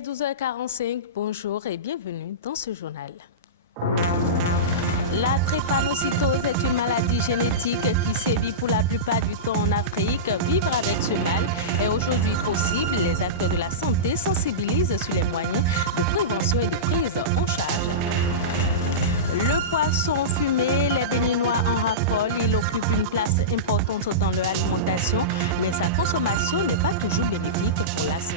est 12h45, bonjour et bienvenue dans ce journal. La drépanocytose est une maladie génétique qui sévit pour la plupart du temps en Afrique. Vivre avec ce mal est aujourd'hui possible. Les acteurs de la santé sensibilisent sur les moyens de prévention et de prise en charge. Le poisson fumé, les Béninois en raffolent. Il occupe une place importante dans leur alimentation, mais sa consommation n'est pas toujours bénéfique pour la santé.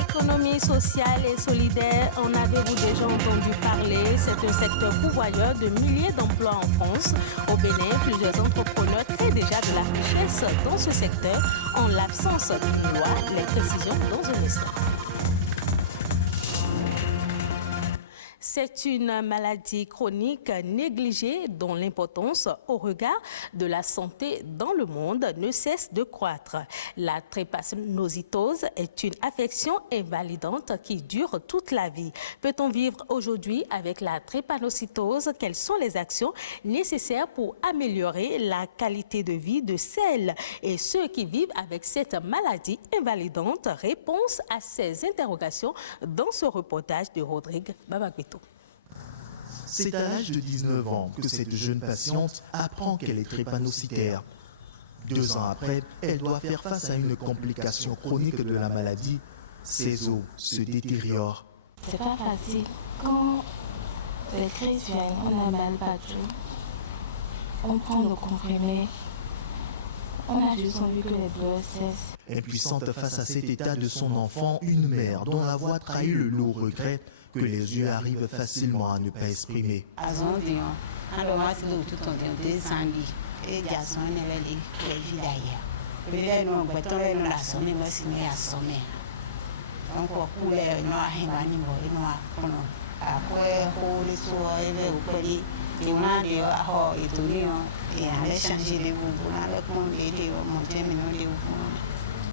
Économie sociale et solidaire, en avez-vous déjà entendu parler? C'est un secteur pourvoyeur de milliers d'emplois en France. Au Bénin, plusieurs entrepreneurs créent déjà de la richesse dans ce secteur en l'absence d'une loi. Les précisions dans un instant. C'est une maladie chronique négligée dont l'importance au regard de la santé dans le monde ne cesse de croître. La drépanocytose est une affection invalidante qui dure toute la vie. Peut-on vivre aujourd'hui avec la drépanocytose? Quelles sont les actions nécessaires pour améliorer la qualité de vie de celles et ceux qui vivent avec cette maladie invalidante? Réponse à ces interrogations dans ce reportage de Rodrigue Babagbeto. C'est à l'âge de 19 ans que cette jeune patiente apprend qu'elle est drépanocytaire. 2 ans après, elle doit faire face à une complication chronique de la maladie. Ses os se détériorent. C'est pas facile. Quand les crises viennent, on a mal partout. On prend le comprimé. On a juste envie que les douleurs cessent. Impuissante face à cet état de son enfant, une mère dont la voix trahit le lourd regret que les yeux arrivent facilement à ne pas exprimer.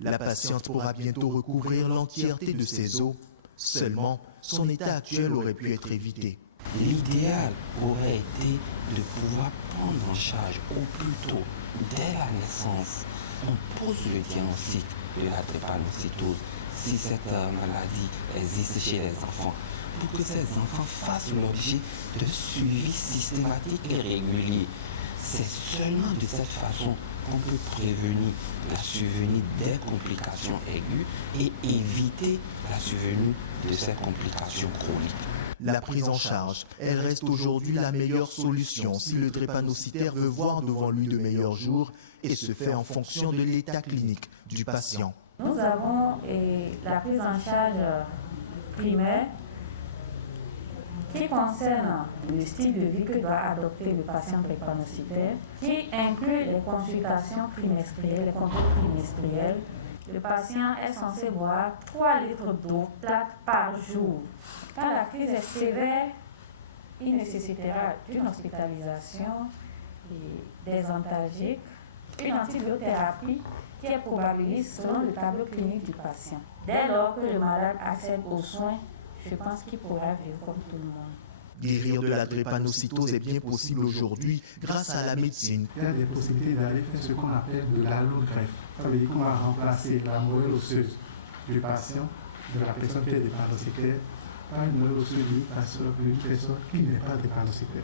La patiente pourra bientôt recouvrir l'entièreté de ses os. Seulement, son état actuel aurait pu être évité. L'idéal aurait été de pouvoir prendre en charge au plus tôt, dès la naissance. On pose le diagnostic de la drépanocytose si cette maladie existe chez les enfants, pour que ces enfants fassent l'objet de suivi systématique et régulier. C'est seulement de cette façon qu'on peut prévenir la survenue des complications aiguës et éviter la survenue de ces complications chroniques. La prise en charge, elle reste aujourd'hui la meilleure solution si le drépanocytaire veut voir devant lui de meilleurs jours et se fait en fonction de l'état clinique du patient. Nous avons la prise en charge primaire qui concerne le style de vie que doit adopter le patient drépanocytaire, qui inclut les consultations trimestrielles, les contrôles trimestriels. Le patient est censé boire 3 litres d'eau plate par jour. Quand la crise est sévère, il nécessitera une hospitalisation, des antalgiques, une antibiothérapie qui est probabiliste selon le tableau clinique du patient. Dès lors que le malade accède aux soins, je pense qu'il pourra vivre comme tout le monde. Guérir de la drépanocytose est bien possible aujourd'hui grâce à la médecine. Il y a des possibilités d'aller faire ce qu'on appelle de l'allogreffe. Ça veut dire qu'on va remplacer la moelle osseuse du patient, de la personne qui est drépanocytaire, par une moelle osseuse d'une personne qui n'est pas drépanocytaire.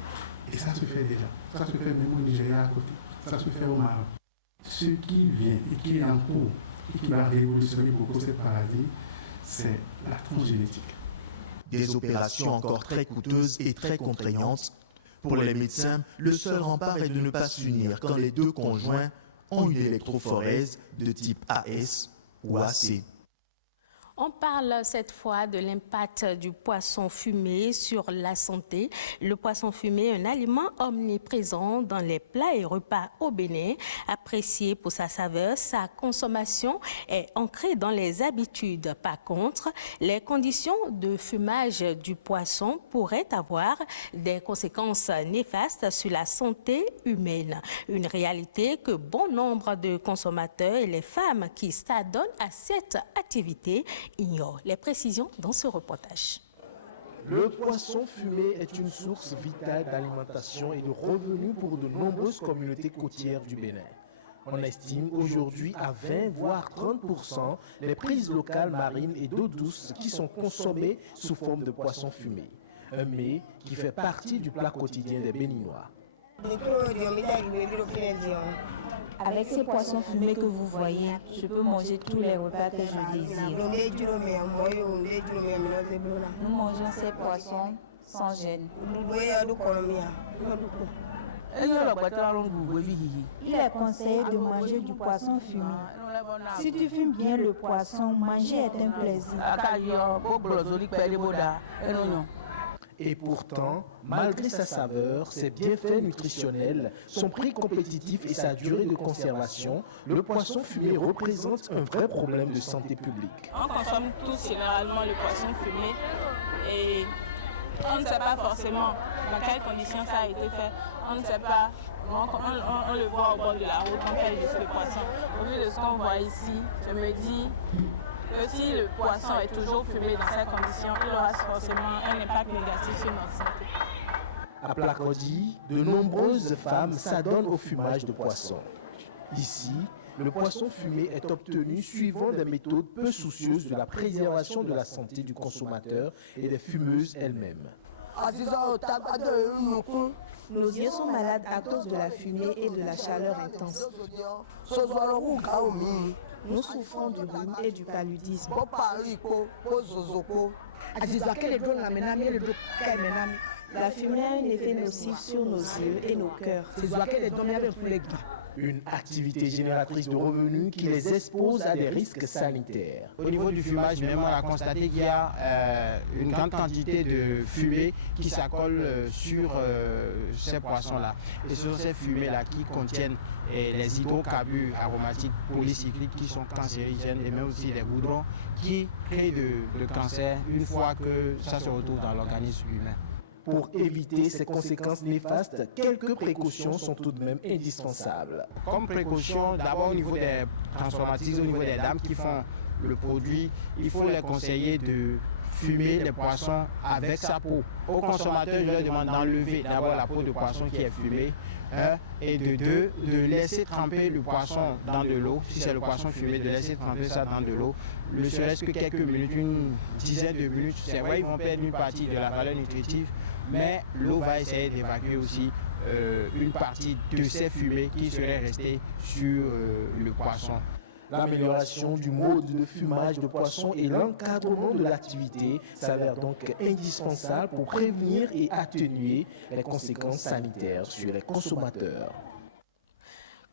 Et ça se fait déjà. Ça se fait même au Nigeria à côté. Ça se fait au Maroc. Ce qui vient et qui est en cours et qui va révolutionner beaucoup cette maladie, c'est la transgénétique. Des opérations encore très coûteuses et très contraignantes. Pour les médecins, le seul rempart est de ne pas s'unir quand les deux conjoints ont une électrophorèse de type AS ou AC. On parle cette fois de l'impact du poisson fumé sur la santé. Le poisson fumé est un aliment omniprésent dans les plats et repas au Bénin. Apprécié pour sa saveur, sa consommation est ancrée dans les habitudes. Par contre, les conditions de fumage du poisson pourraient avoir des conséquences néfastes sur la santé humaine. Une réalité que bon nombre de consommateurs et les femmes qui s'adonnent à cette activité ignore. Les précisions dans ce reportage. Le poisson fumé est une source vitale d'alimentation et de revenus pour de nombreuses communautés côtières du Bénin. On estime aujourd'hui à 20 voire 30% les prises locales marines et d'eau douce qui sont consommées sous forme de poisson fumé. Un mets qui fait partie du plat quotidien des Béninois. Avec ces poissons fumés que vous voyez, je peux manger tous les repas que je désire. Nous mangeons ces poissons sans gêne. Il est conseillé de manger du poisson fumé. Si tu fumes bien le poisson, manger est un plaisir. Et pourtant, malgré sa saveur, ses bienfaits nutritionnels, son prix compétitif et sa durée de conservation, le poisson fumé représente un vrai problème de santé publique. On consomme tous généralement le poisson fumé et on ne sait pas forcément dans quelles conditions ça a été fait. On ne sait pas. On le voit au bord de la route, on pêche juste le poisson. Au vu de ce qu'on voit ici, je me dis que si le poisson est toujours fumé dans ces conditions, il aura forcément un impact négatif sur notre santé. À Placody, de nombreuses femmes s'adonnent au fumage de poisson. Ici, le poisson fumé est obtenu suivant des méthodes peu soucieuses de la préservation de la santé du consommateur et des fumeuses elles-mêmes. Nos yeux sont malades à cause de la fumée et de la chaleur intense. Nous souffrons du rhume et du paludisme. La fumée a un effet nocif sur nos yeux et nos cœurs. Une activité génératrice de revenus qui les expose à des risques sanitaires. Au niveau du fumage, même on a constaté qu'il y a une grande quantité de fumée qui s'accole sur ces poissons-là. Et sur ces fumées-là qui contiennent les hydrocarbures aromatiques polycycliques qui sont cancérigènes et même aussi les goudrons qui créent le cancer une fois que ça se retrouve dans l'organisme humain. Pour éviter ces conséquences néfastes, quelques précautions sont tout de même indispensables. Comme précaution, d'abord au niveau des transformatrices, au niveau des dames qui font le produit, il faut les conseiller de fumer les poissons avec sa peau. Aux consommateurs, je leur demande d'enlever d'abord la peau de poisson qui est fumée, et de deux, de laisser tremper le poisson dans de l'eau. Si c'est le poisson fumé, de laisser tremper ça dans de l'eau. Ne serait-ce que quelques minutes, une dizaine de minutes. C'est vrai, ils vont perdre une partie de la valeur nutritive, mais l'eau va essayer d'évacuer aussi une partie de ces fumées qui seraient restées sur le poisson. L'amélioration du mode de fumage de poisson et l'encadrement de l'activité s'avèrent donc indispensables pour prévenir et atténuer les conséquences sanitaires sur les consommateurs.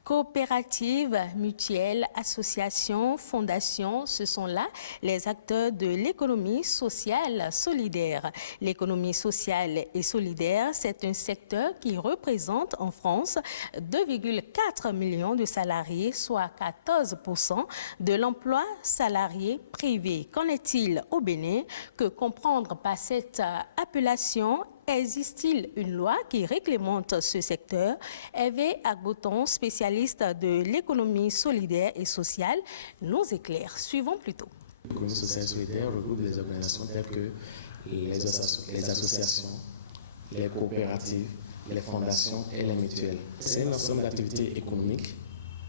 Coopératives, mutuelles, associations, fondations, ce sont là les acteurs de l'économie sociale solidaire. L'économie sociale et solidaire, c'est un secteur qui représente en France 2,4 millions de salariés, soit 14% de l'emploi salarié privé. Qu'en est-il au Bénin? Que comprendre par cette appellation? Existe-t-il une loi qui réglemente ce secteur? Hervé Agboton, spécialiste de l'économie solidaire et sociale, nous éclaire. Suivons plutôt. L'économie sociale et solidaire regroupe des organisations telles que les associations, les coopératives, les fondations et les mutuelles. C'est un ensemble d'activités économiques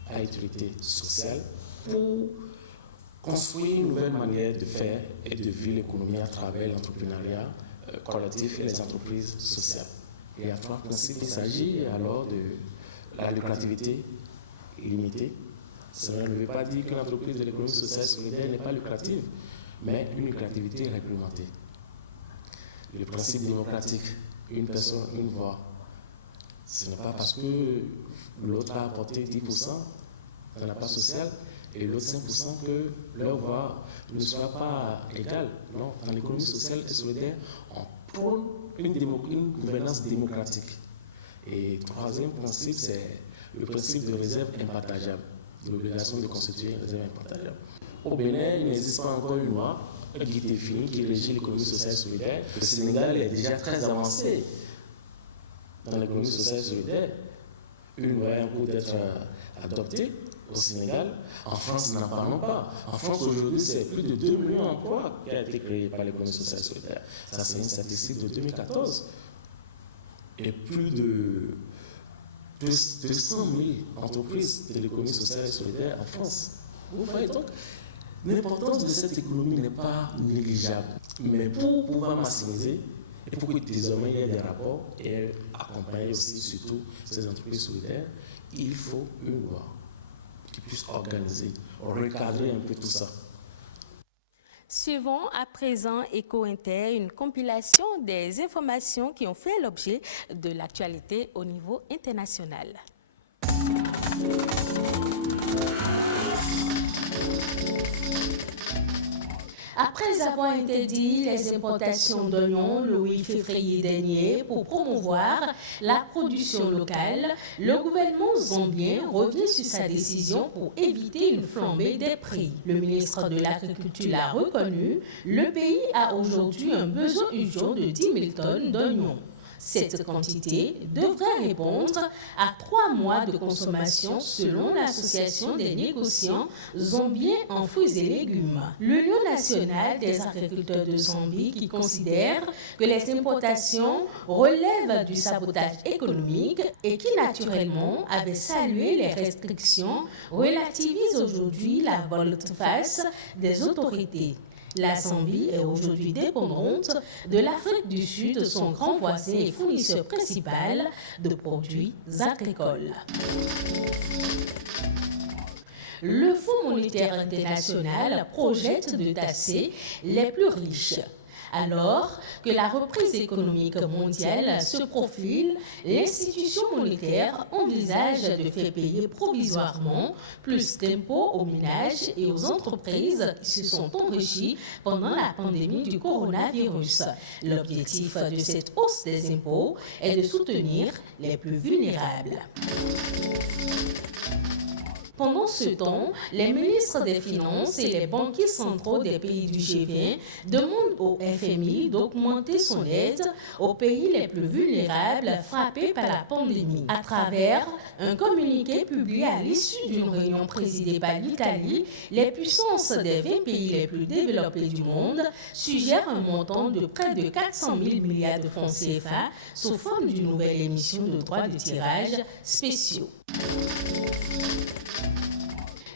à utilité sociale pour construire une nouvelle manière de faire et de vivre l'économie à travers l'entrepreneuriat collectif et les entreprises sociales. Il y a trois principes. Il s'agit alors de la lucrativité limitée. Cela ne veut pas dire que l'entreprise de l'économie sociale et solidaire n'est pas lucrative, mais une lucrativité réglementée. Le principe démocratique, une personne, une voix. Ce n'est pas parce que l'autre a apporté 10% dans la part sociale et l'autre 5% que leur voix ne soit pas égale. Non, dans l'économie sociale et solidaire, on prône une gouvernance démocratique. Et le troisième principe, c'est le principe de réserve impartageable, de l'obligation de constituer une réserve impartageable. Au Bénin, il n'existe pas encore une loi qui définit, qui régit l'économie sociale et solidaire. Le Sénégal est déjà très avancé dans l'économie sociale et solidaire. Une loi est en cours d'être adoptée au Sénégal. En France, n'en parlons pas. En France, aujourd'hui, c'est plus de 2 millions d'emplois qui ont été créés par l'économie sociale et solidaire. Ça, c'est une statistique de 2014. Et plus de 200 000 entreprises de l'économie sociale et solidaire en France. Vous voyez donc, l'importance de cette économie n'est pas négligeable. Mais pour pouvoir maximiser, et pour que désormais il y ait des rapports et accompagner aussi surtout ces entreprises solidaires, il faut une loi qui puisse organiser, recadrer un peu tout ça. Suivons à présent Eco-Inter, une compilation des informations qui ont fait l'objet de l'actualité au niveau international. Après avoir interdit les importations d'oignons le 8 février dernier pour promouvoir la production locale, le gouvernement zambien revient sur sa décision pour éviter une flambée des prix. Le ministre de l'Agriculture l'a reconnu, le pays a aujourd'hui un besoin urgent de 10 000 tonnes d'oignons. Cette quantité devrait répondre à 3 mois de consommation selon l'Association des négociants zambiens en fruits et légumes. L'Union nationale des agriculteurs de Zambie, qui considère que les importations relèvent du sabotage économique et qui naturellement avait salué les restrictions, relativise aujourd'hui la volte-face des autorités. La Zambie est aujourd'hui dépendante de l'Afrique du Sud, son grand voisin et fournisseur principal de produits agricoles. Le Fonds monétaire international projette de tasser les plus riches. Alors que la reprise économique mondiale se profile, l'institution monétaire envisage de faire payer provisoirement plus d'impôts aux ménages et aux entreprises qui se sont enrichies pendant la pandémie du coronavirus. L'objectif de cette hausse des impôts est de soutenir les plus vulnérables. Pendant ce temps, les ministres des Finances et les banquiers centraux des pays du G20 demandent au FMI d'augmenter son aide aux pays les plus vulnérables frappés par la pandémie. À travers un communiqué publié à l'issue d'une réunion présidée par l'Italie, les puissances des 20 pays les plus développés du monde suggèrent un montant de près de 400 000 milliards de francs CFA sous forme d'une nouvelle émission de droits de tirage spéciaux.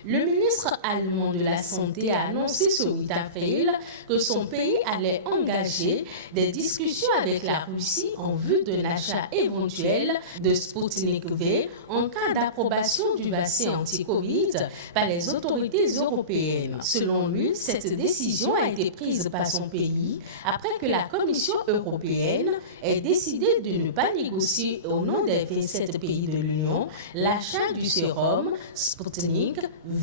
Le ministre allemand de la Santé a annoncé ce 8 avril que son pays allait engager des discussions avec la Russie en vue d'un achat éventuel de Sputnik V en cas d'approbation du vaccin anti-Covid par les autorités européennes. Selon lui, cette décision a été prise par son pays après que la Commission européenne ait décidé de ne pas négocier au nom des 27 pays de l'Union l'achat du sérum Sputnik V.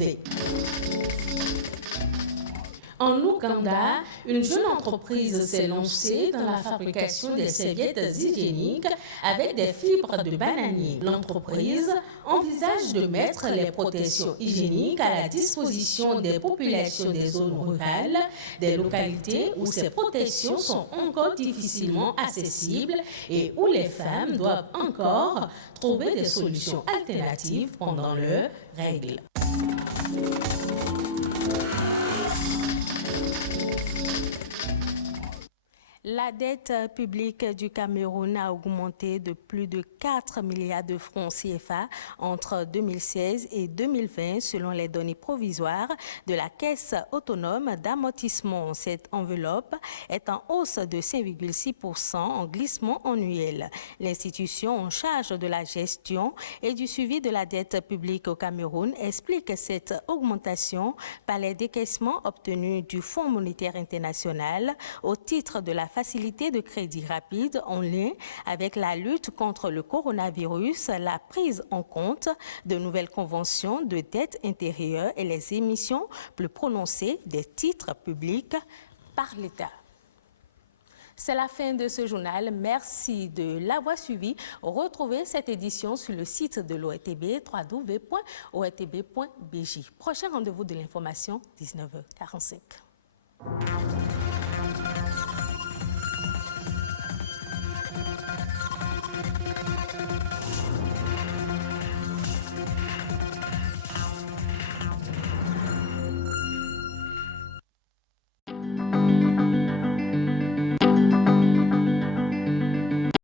En Ouganda, une jeune entreprise s'est lancée dans la fabrication des serviettes hygiéniques avec des fibres de bananier. L'entreprise envisage de mettre les protections hygiéniques à la disposition des populations des zones rurales, des localités où ces protections sont encore difficilement accessibles et où les femmes doivent encore trouver des solutions alternatives pendant leurs règles. La dette publique du Cameroun a augmenté de plus de 4 milliards de francs CFA entre 2016 et 2020 selon les données provisoires de la Caisse autonome d'amortissement. Cette enveloppe est en hausse de 5,6% en glissement annuel. L'institution en charge de la gestion et du suivi de la dette publique au Cameroun explique cette augmentation par les décaissements obtenus du Fonds monétaire international au titre de la facilité de crédit rapide en lien avec la lutte contre le coronavirus, la prise en compte de nouvelles conventions de dette intérieure et les émissions plus prononcées des titres publics par l'État. C'est la fin de ce journal. Merci de l'avoir suivi. Retrouvez cette édition sur le site de l'ORTB, www.ortb.bj. Prochain rendez-vous de l'information, 19h45.